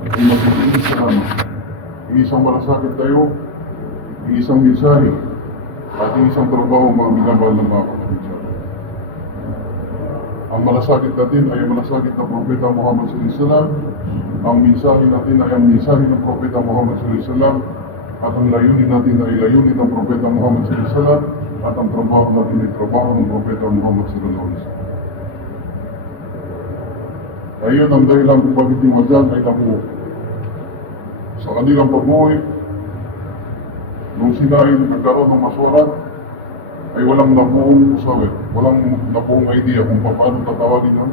ay magiging salamat. Isang malasakit tayo, isang mensahe, at isang trabaho mga minamahal ng mga kapatid. Ang malasakit natin ay ang malasakit ng Propeta Muhammad SAW. Ang mensahe natin ay ang mensahe ng Propeta Muhammad SAW. At ang layunin natin ay layunin ng Propeta Muhammad SAW. At ang trabaho natin ay trabaho ng Propeta Muhammad SAW. Ayun ang dahilan kung bakit yung Azan ay nabuo. Sa kanilang pag-uwi, nung sila ay nagkaroon ng maswaran, ay walang nabuong usawit, walang nabuong idea kung paano tatawagin yun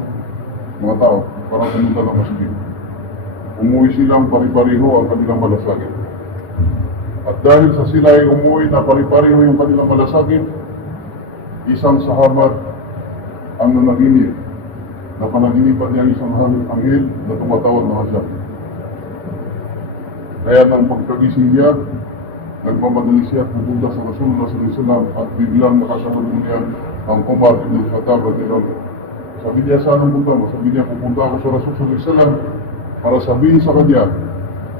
mga tao para pumunta ng masjid. Umuwi silang pari-pariho ang kanilang malasakit. At dahil sa sila ay umuwi na pari-pariho yung kanilang malasakit, isang sahabat ang nanaginip. Napanaginipan niya isang anghel na tumatawag na Azan. Kaya nang pagkagising niya, nagmamadali siya at pupunta sa Rasulullah SAW at biglang nakasabalong niya ang Umar ibn Khattab radhiyallahu anhu. Sabi niya, saan ang punta mo? Sabi niya, pupunta ako sa Rasulullah SAW para sabihin sa kanya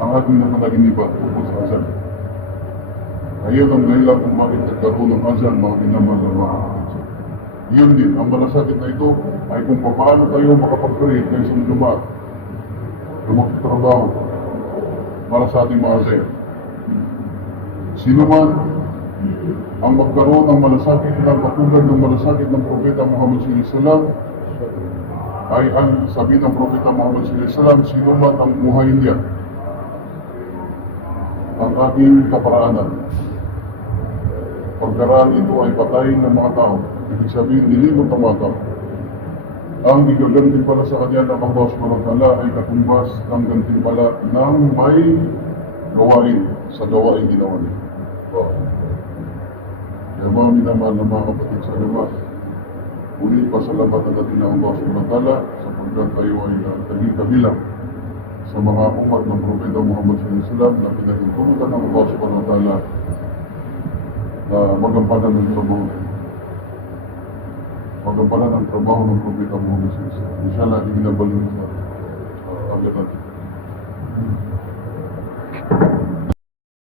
ang aking nakanaginipan tungkol sa Azan. Ngayon ang dahilan kung bakit nagkaroon ng Azan, mga minamahal ng mga kapatid. Yun din, ang malasakit na ito ay kung paano tayo makapag-create ng isang lumat na magtatrabaho para sa ating mga Azan. Sino man ang magkaroon ng malasakit na patulad ng malasakit ng Propeta Muhammad SAW ay ang sabi ng Propeta Muhammad SAW, sino man ang muhay niya ang aking kaparaanan. Pagkaraan ito ay patayin ng mga tao, ibig sabihin nilimot ng mga tao. Ang igaganti pala sa kanya ng Allah subhanahu wa ta'ala ay katumbas ng gantimpala ng may gawain sa gawain ginawa niya. Kaya mga minamahal na mga kapatid sa lamat, uli pasalamatan natin ng Allah subhanahu wa ta'ala sapagkat tayo ay naging kabilang sa mga umat ng Propeta Muhammad SAW na pinagtutulungan ng Allah subhanahu wa ta'ala na magampanan ng trabaho. Magampanan ng trabaho ng Propeta Muhammad SAW. Inshallah, hindi na balik sa agad natin.